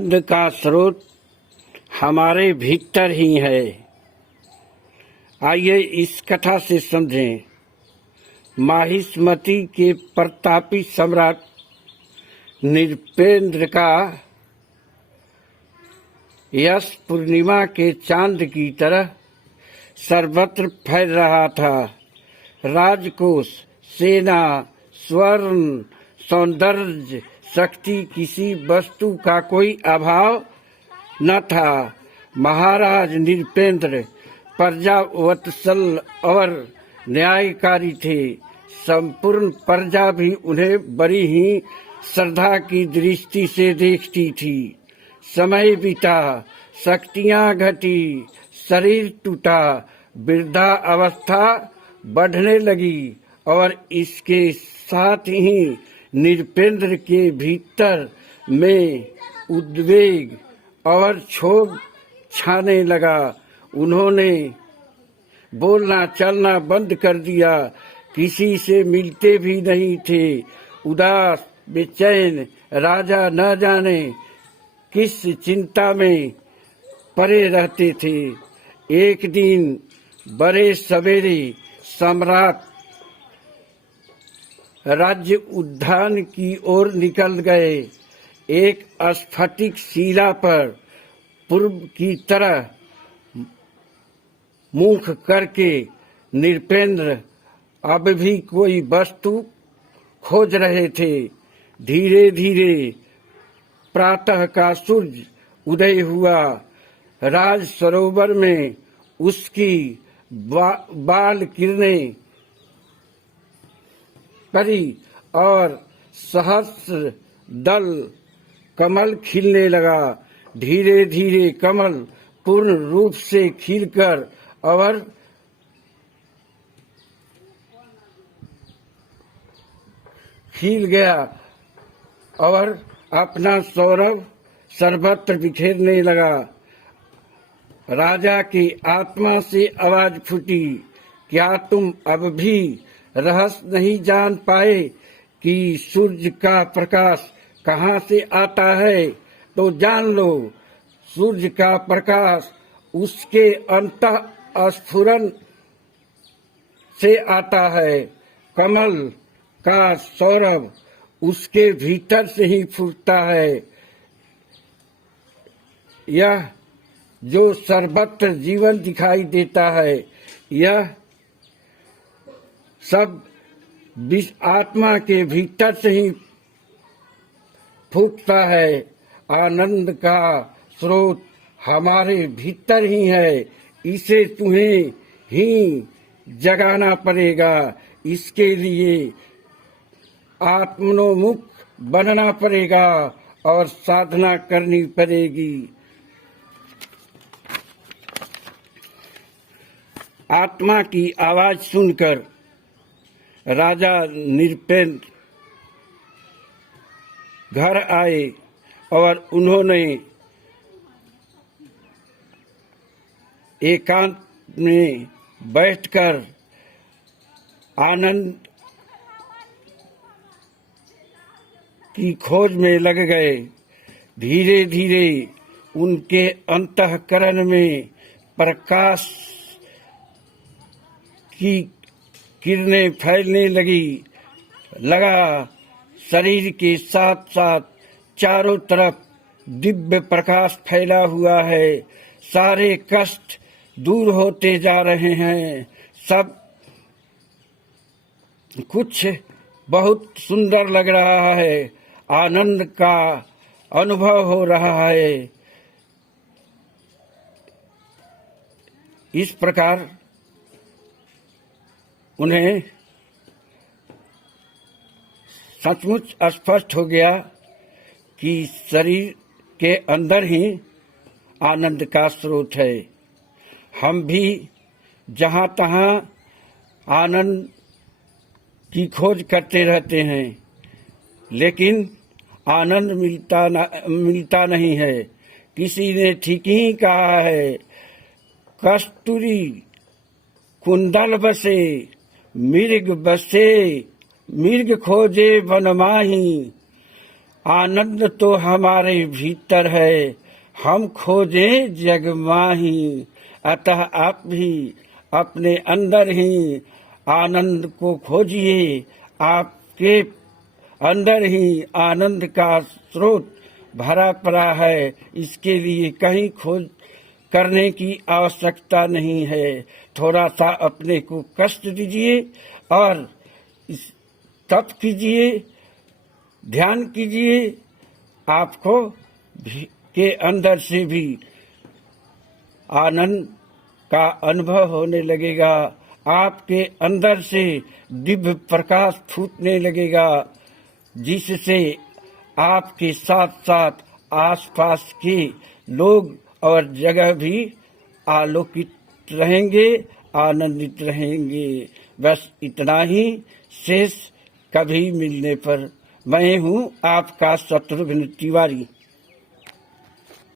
आनंद का स्रोत हमारे भीतर ही है। आइए इस कथा से समझें। माहिष्मति के प्रतापी सम्राट नृपेंद्र का यश पूर्णिमा के चांद की तरह सर्वत्र फैल रहा था। राजकोष, सेना, स्वर्ण, सौंदर्य, शक्ति, किसी वस्तु का कोई अभाव न था। महाराज नृपेंद्र प्रजावत्सल और न्यायकारी थे। संपूर्ण प्रजा भी उन्हें बड़ी ही श्रद्धा की दृष्टि से देखती थी। समय बीता, शक्तियां घटी, शरीर टूटा, वृद्धा अवस्था बढ़ने लगी और इसके साथ ही नृपेंद्र के भीतर में उद्वेग और क्षोभ छाने लगा। उन्होंने बोलना चलना बंद कर दिया, किसी से मिलते भी नहीं थे। उदास, बेचैन राजा न जाने किस चिंता में पड़े रहते थे। एक दिन बड़े सवेरे सम्राट राज्य उद्यान की ओर निकल गए। एक स्फटिक शिला पर पूर्व की तरह मुख करके नृपेंद्र अब भी कोई वस्तु खोज रहे थे। धीरे धीरे प्रातः का सूर्य उदय हुआ। राज सरोवर में उसकी बाल किरणें पड़ी और सहस्र दल कमल खिलने लगा। धीरे धीरे कमल पूर्ण रूप से खिलकर और खिल गया और अपना सौरभ सर्वत्र बिखेरने लगा। राजा की आत्मा से आवाज फूटी, क्या तुम अब भी रहस्य नहीं जान पाए कि सूर्य का प्रकाश कहाँ से आता है? तो जान लो, सूर्य का प्रकाश उसके अंतःस्फुरण से आता है। कमल का सौरभ उसके भीतर से ही फूटता है। यह जो सर्वत्र जीवन दिखाई देता है, यह सब आत्मा के भीतर से ही फूटता है। आनंद का स्रोत हमारे भीतर ही है। इसे तुम्हें ही जगाना पड़ेगा। इसके लिए आत्मोन्मुख बनना पड़ेगा और साधना करनी पड़ेगी। आत्मा की आवाज सुनकर राजा नृपेंद्र घर आए और उन्होंने एकांत में बैठकर आनंद की खोज में लग गए। धीरे धीरे उनके अंतःकरण में प्रकाश की किरणें फैलने लगा। शरीर के साथ साथ चारों तरफ दिव्य प्रकाश फैला हुआ है। सारे कष्ट दूर होते जा रहे हैं। सब कुछ बहुत सुंदर लग रहा है। आनंद का अनुभव हो रहा है। इस प्रकार उन्हें सचमुच स्पष्ट हो गया कि शरीर के अंदर ही आनंद का स्रोत है। हम भी जहाँ तहाँ आनंद की खोज करते रहते हैं, लेकिन आनंद मिलता नहीं है। किसी ने ठीक ही कहा है, कस्तूरी कुंडल बसे मृग बसे, मृग खोजे वन माही। आनंद तो हमारे भीतर है, हम खोजें जग माही। अतः आप भी अपने अंदर ही आनंद को खोजिए। आपके अंदर ही आनंद का स्रोत भरा पड़ा है, इसके लिए कहीं खोज करने की आवश्यकता नहीं है। थोड़ा सा अपने को कष्ट दीजिए और इस तप कीजिए, ध्यान कीजिए, आपको के अंदर से भी आनंद का अनुभव होने लगेगा। आपके अंदर से दिव्य प्रकाश फूटने लगेगा, जिससे आपके साथ साथ आसपास के लोग और जगह भी आलोकित रहेंगे, आनंदित रहेंगे। बस इतना ही। शेष कभी मिलने पर। मैं हूँ आपका शत्रुघ्न तिवारी।